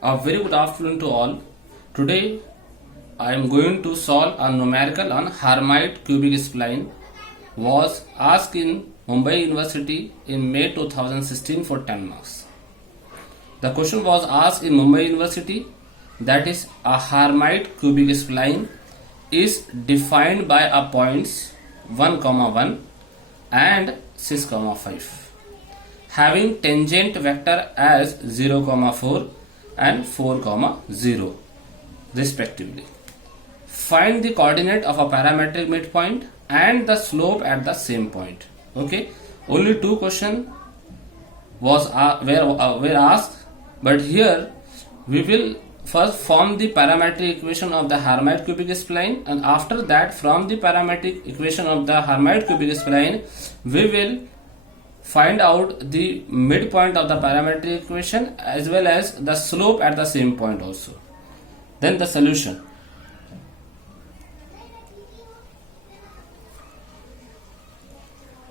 A very good afternoon to all. Today I am going to solve a numerical on Hermite cubic spline. Was asked in Mumbai University in May 2016 for 10 marks. The question was asked in Mumbai University, that is, a Hermite cubic spline is defined by a points 1, 1 and 6, 5 having tangent vector as 0, 4 and 4, 0 respectively. Find the coordinate of a parametric midpoint and the slope at the same point. Okay, only two questions were asked, but here we will first form the parametric equation of the Hermite cubic spline, and after that from the parametric equation of the Hermite cubic spline we will find out the midpoint of the parametric equation as well as the slope at the same point also. Then the solution.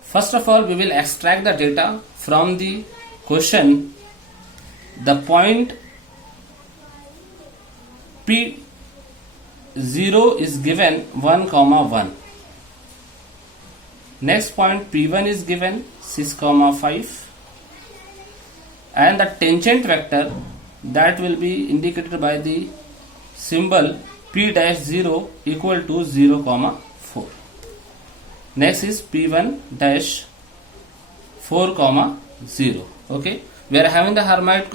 First of all, we will extract the data from the question. The point P0 is given 1, 1. Next point P1 is given 6, 5, and the tangent vector that will be indicated by the symbol P-0 equal to 0, 4. Next is P1 dash 4, 0. Okay, we are having the Hermite,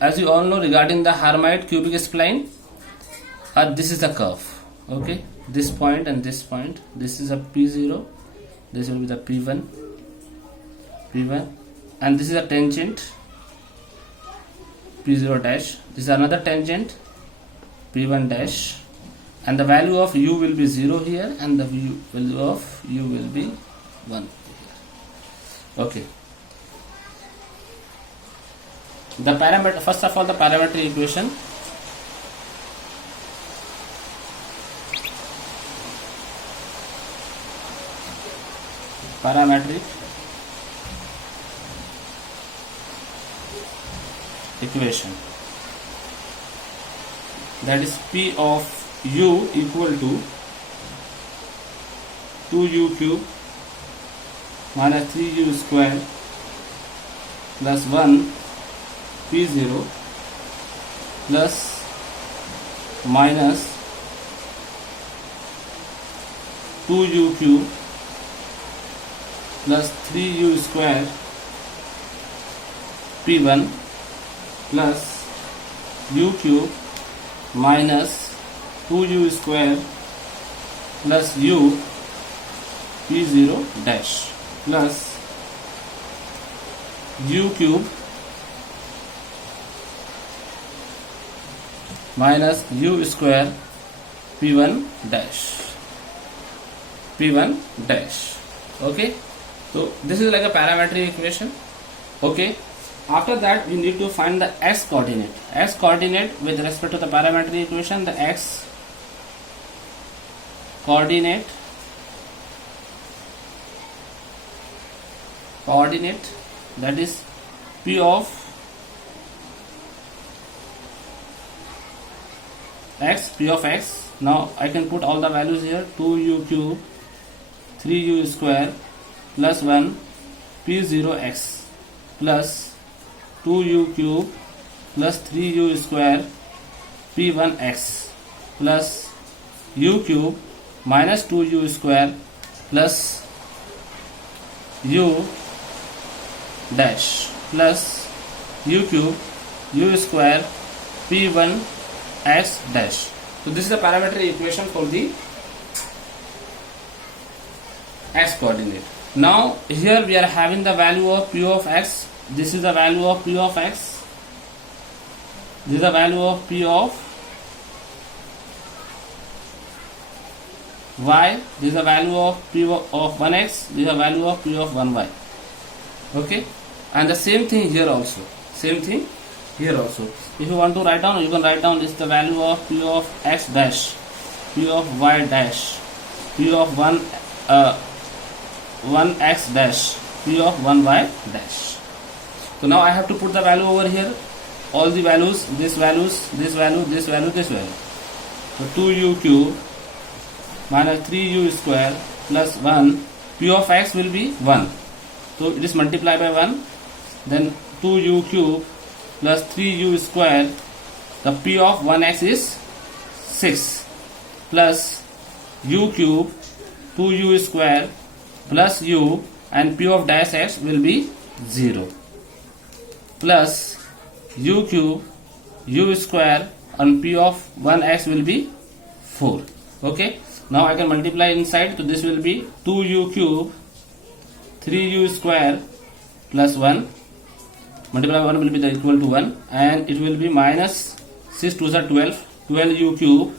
as you all know, regarding the Hermite cubic spline. This is the curve. Okay, this point and this point. This is a P0. This will be the P1, and this is a tangent P0 dash. This is another tangent P1 dash, and the value of u will be 0 here, and the value of u will be 1 here. Okay. The parameter, first of all, the parametric equation. Parametric equation, that is P of u equal to 2u cube minus 3u square plus 1 P0 plus minus 2u cube plus 3u square P1 plus u cube minus 2u square plus u P0 dash plus u cube minus u square P1 dash. Okay, so this is like a parametric equation. Okay, after that we need to find the x coordinate. X coordinate with respect to the parametric equation, the x coordinate that is P of x. Now I can put all the values here. 2u cube 3u square plus 1 P0x plus 2u cube plus 3u square P1x plus u cube minus 2u square plus u dash plus u cube u square P1x dash. So this is the parametric equation for the x coordinate. Now here we are having the value of P of x. This is the value of P of x. This is the value of P of y. This is the value of P of 1x. This is the value of P of 1y. Okay, and the same thing here also. If you want to write down, you can write down this the value of P of x dash, P of y dash, P of 1x dash, P of 1y dash. So now I have to put the value over here. all the values, this values, this value, this value, this value. So 2u cube minus 3u square plus 1, p of x will be 1. So it is multiplied by 1. Then 2u cube plus 3u square, the p of 1x is 6 plus u cube 2u square plus u, and p of dash x will be 0 plus u cube u square and p of 1x will be 4. Okay, now I can multiply inside, so this will be 2u cube 3u square plus 1, multiply 1 will be the equal to 1, and it will be minus 6 2s are 12, 12u cube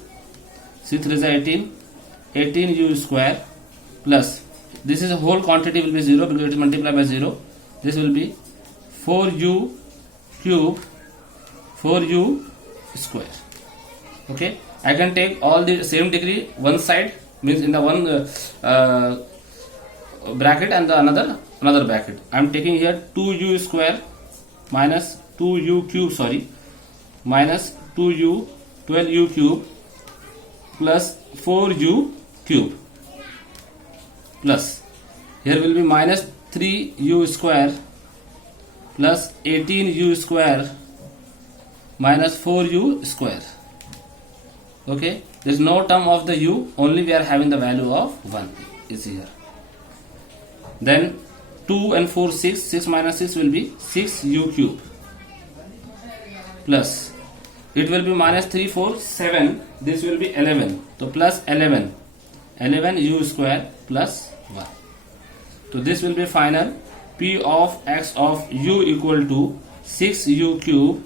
6 3s are 18, 18u square plus, this is a whole quantity will be 0 because it is multiplied by 0, this will be 4u cube 4u square. Okay, I can take all the same degree one side, means in the one bracket, and the another bracket. I am taking here 2u square minus 2u cube, sorry, minus 2u 12u cube plus 4u cube plus, here will be minus 3u square plus 18u square minus 4u square. Okay, there is no term of the u, only we are having the value of 1 is here. Then 2 and 4 6, 6 minus 6 will be 6u cube plus, it will be minus 3 4 7, this will be 11, so plus 11 u square plus 1. So this will be final, p of x of u equal to 6u cube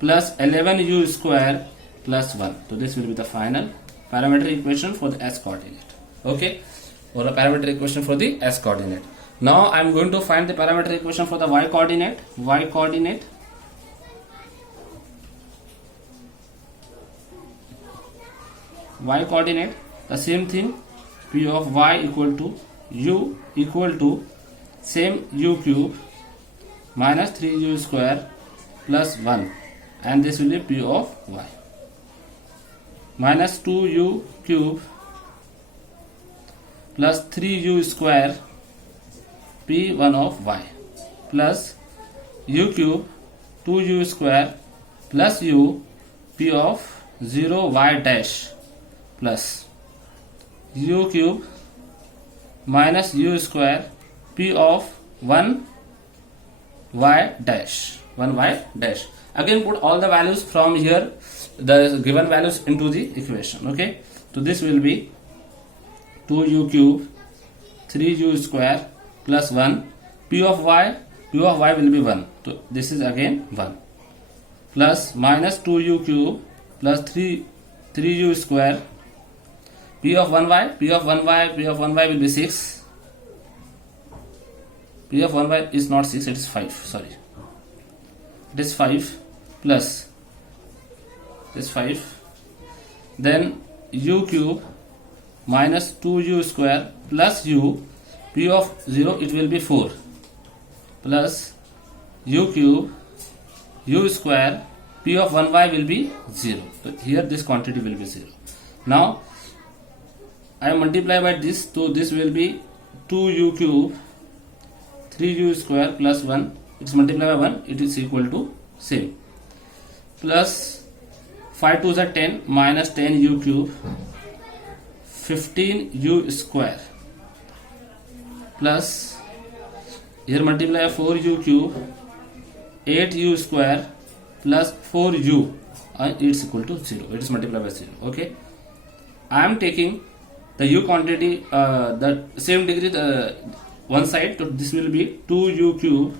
plus 11u square plus 1. So this will be the final parametric equation for the s coordinate. Okay, or a parametric equation for the s coordinate. Now I am going to find the parametric equation for the y coordinate. Y coordinate, the same thing, p of y equal to u equal to same u cube minus 3u square plus 1, and this will be p of y minus 2u cube plus 3u square p1 of y plus u cube 2u square plus u p of 0 y dash plus u cube minus u square p of 1 y dash, 1 y dash. Again put all the values from here, the given values, into the equation. Okay, so this will be 2u cube 3u square plus 1, p of y will be 1, so this is again 1 plus minus 2u cube plus 3u square, p of 1y will be 6, p of 1y is not 6, it is 5, sorry, it is 5 plus this 5, then u cube minus 2u square plus u, p of 0 it will be 4 plus u cube u square, p of 1y will be 0, so here this quantity will be 0. Now I multiply by this, so this will be 2u cube 3u square plus 1, it is multiplied by 1, it is equal to same, plus 5 2s are 10 minus 10u cube 15u square plus, here multiply 4u cube 8u square plus 4u, and it is equal to 0, it is multiplied by 0. Okay, I am taking the u quantity, the same degree, the one side, so this will be 2u cube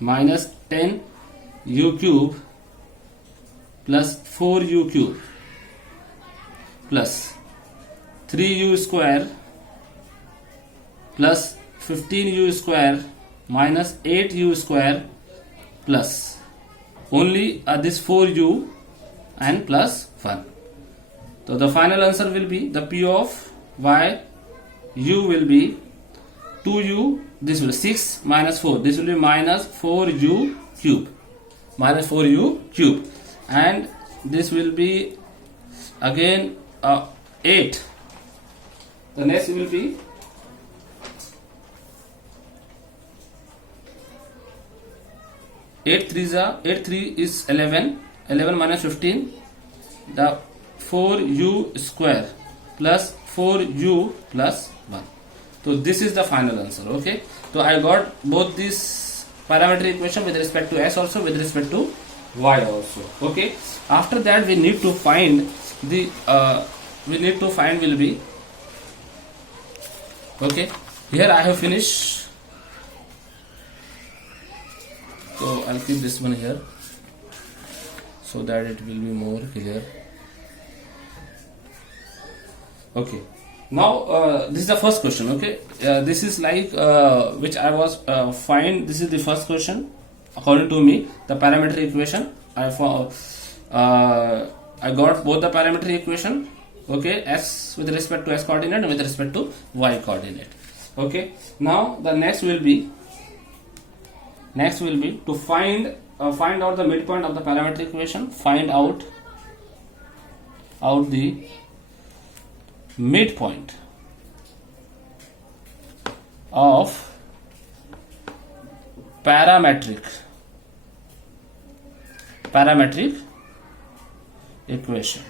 minus 10u cube plus 4u cube plus 3u square plus 15u square minus 8u square plus only this 4u and plus 1. So the final answer will be the p of y u will be 2u, this will be 6 minus 4, this will be minus 4u cube minus 4u cube, and this will be again 8. The next will be 8 3 is 11. 11 minus 15, the 4u square plus 4u plus 1. So this is the final answer. Okay, so I got both these parametric equation with respect to s also, with respect to y also. Okay, after that we need to find the will be, okay, here I have finished, so I'll keep this one here so that it will be more clear. Okay, now this is the first question. Okay, this is like which I was find. This is the first question according to me. The parametric equation I got both the parametric equation. Okay, s with respect to s coordinate and with respect to y coordinate. Okay, now the next will be to find out the midpoint of the parametric equation. Find out the midpoint of parametric equation.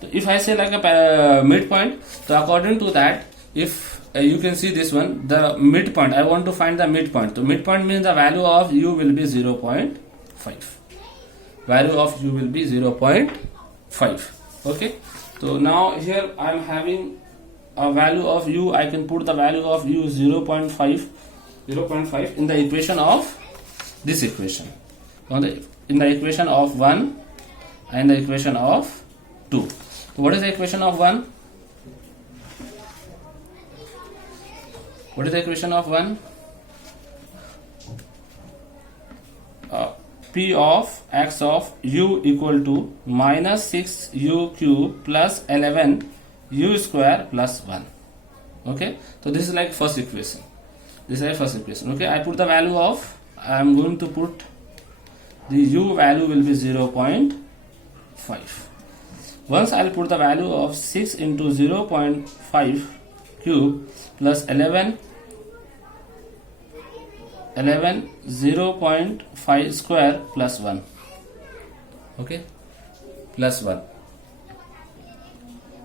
So if I say like a midpoint, so according to that, if you can see this one, the midpoint, I want to find the midpoint. So midpoint means the value of u will be 0.5. Value of u will be 0.5. Okay, so now here I am having a value of u. I can put the value of u 0.5 in the equation of this equation, in the equation of 1 and the equation of 2. So what is the equation of 1? What is the equation of 1? P of x of u equal to minus 6u cube plus 11u square plus 1. Okay, so this is like first equation. Okay, I put the value of, I am going to put the u value will be 0.5. Once I will put the value of 6 into 0.5 cube plus 11 0.5 square plus 1. Okay, plus 1.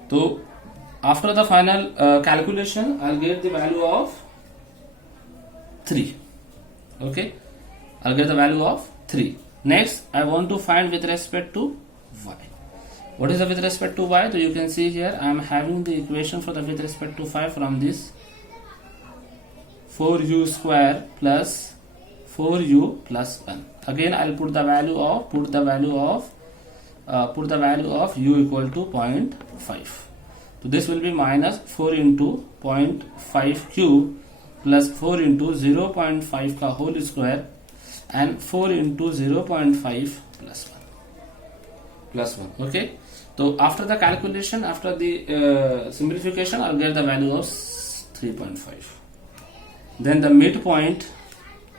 So after the final calculation, I'll get the value of 3. Okay, I'll get the value of 3. Next, I want to find with respect to y. What is the with respect to y? So you can see here I am having the equation for the with respect to 5 from this 4u square plus 4u plus 1. Again I will put the value of u equal to 0.5. So this will be minus 4 into 0.5 cube plus 4 into 0.5 ka whole square and 4 into 0.5 plus 1. Okay, so after the calculation, after the simplification, I'll get the value of 3.5. Then the midpoint.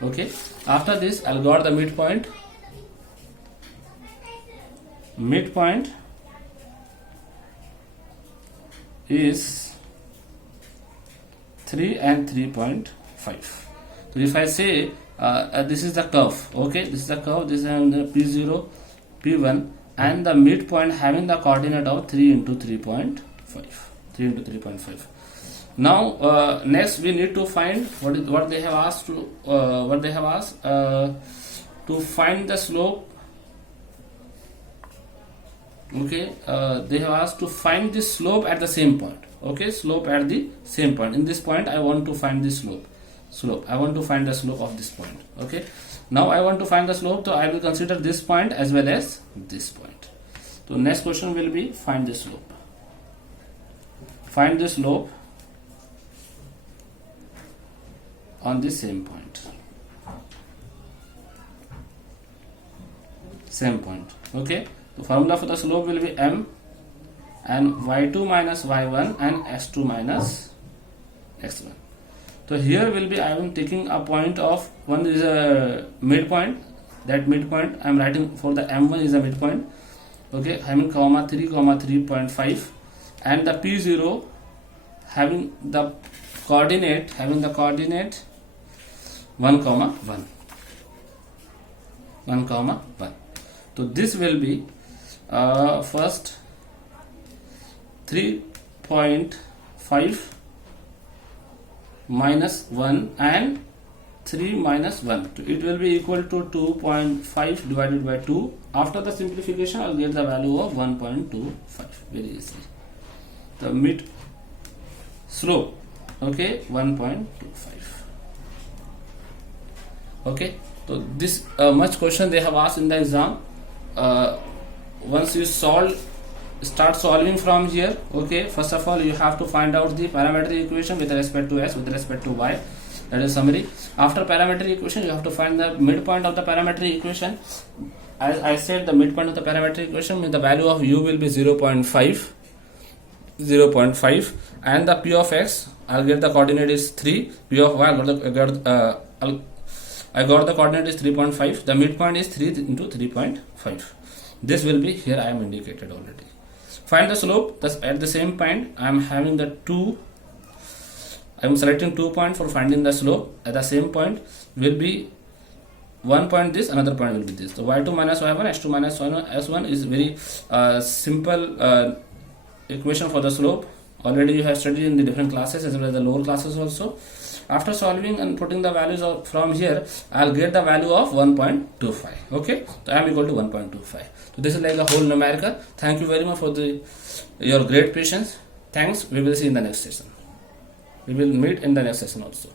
Okay, after this I'll got the midpoint. Midpoint is 3 and 3.5. So if I say this is the curve, okay, this is the curve, this is the P0, P1, and the midpoint having the coordinate of 3 into 3.5. Now next we need to find what they have asked to find the slope. Okay, they have asked to find the slope at the same point. Okay, slope at the same point. In this point I want to find the slope. I want to find the slope of this point. Okay, now I want to find the slope, so I will consider this point as well as this point. So next question will be find the slope. Find the slope on the same point. Okay, the formula for the slope will be m and y2 minus y1 and x2 minus x1. So here will be I am taking a point of one is a midpoint. That midpoint I am writing for the M1 is a midpoint. Okay, having comma 3 comma 3.5, and the P0 having the coordinate 1 comma 1. So this will be first 3.5 minus 1 and 3 minus 1. So it will be equal to 2.5 divided by 2. After the simplification, I will get the value of 1.25. Very easy. The mid slope, okay, 1.25. Okay, so this much question they have asked in the exam. Once you start solving from here, okay, first of all you have to find out the parametric equation with respect to s, with respect to y. That is summary. After parametric equation, you have to find the midpoint of the parametric equation. As I said, the midpoint of the parametric equation means the value of u will be 0.5, and the p of x, I'll get the coordinate is 3. P of y, I got the coordinate is 3.5. The midpoint is 3 into 3.5. This will be here I am indicated already. Find the slope. Thus at the same point I am having the 2. I am selecting 2 points for finding the slope. At the same point will be one point this, another point will be this. So y2 minus y1, s2 minus s1 is very simple equation for the slope. Already you have studied in the different classes as well as the lower classes also. After solving and putting the values of from here, I'll get the value of 1.25. Okay, so I am equal to 1.25. So this is like a whole numerical. Thank you very much for your great patience. Thanks. We will see in the next session. We will meet in the next session also.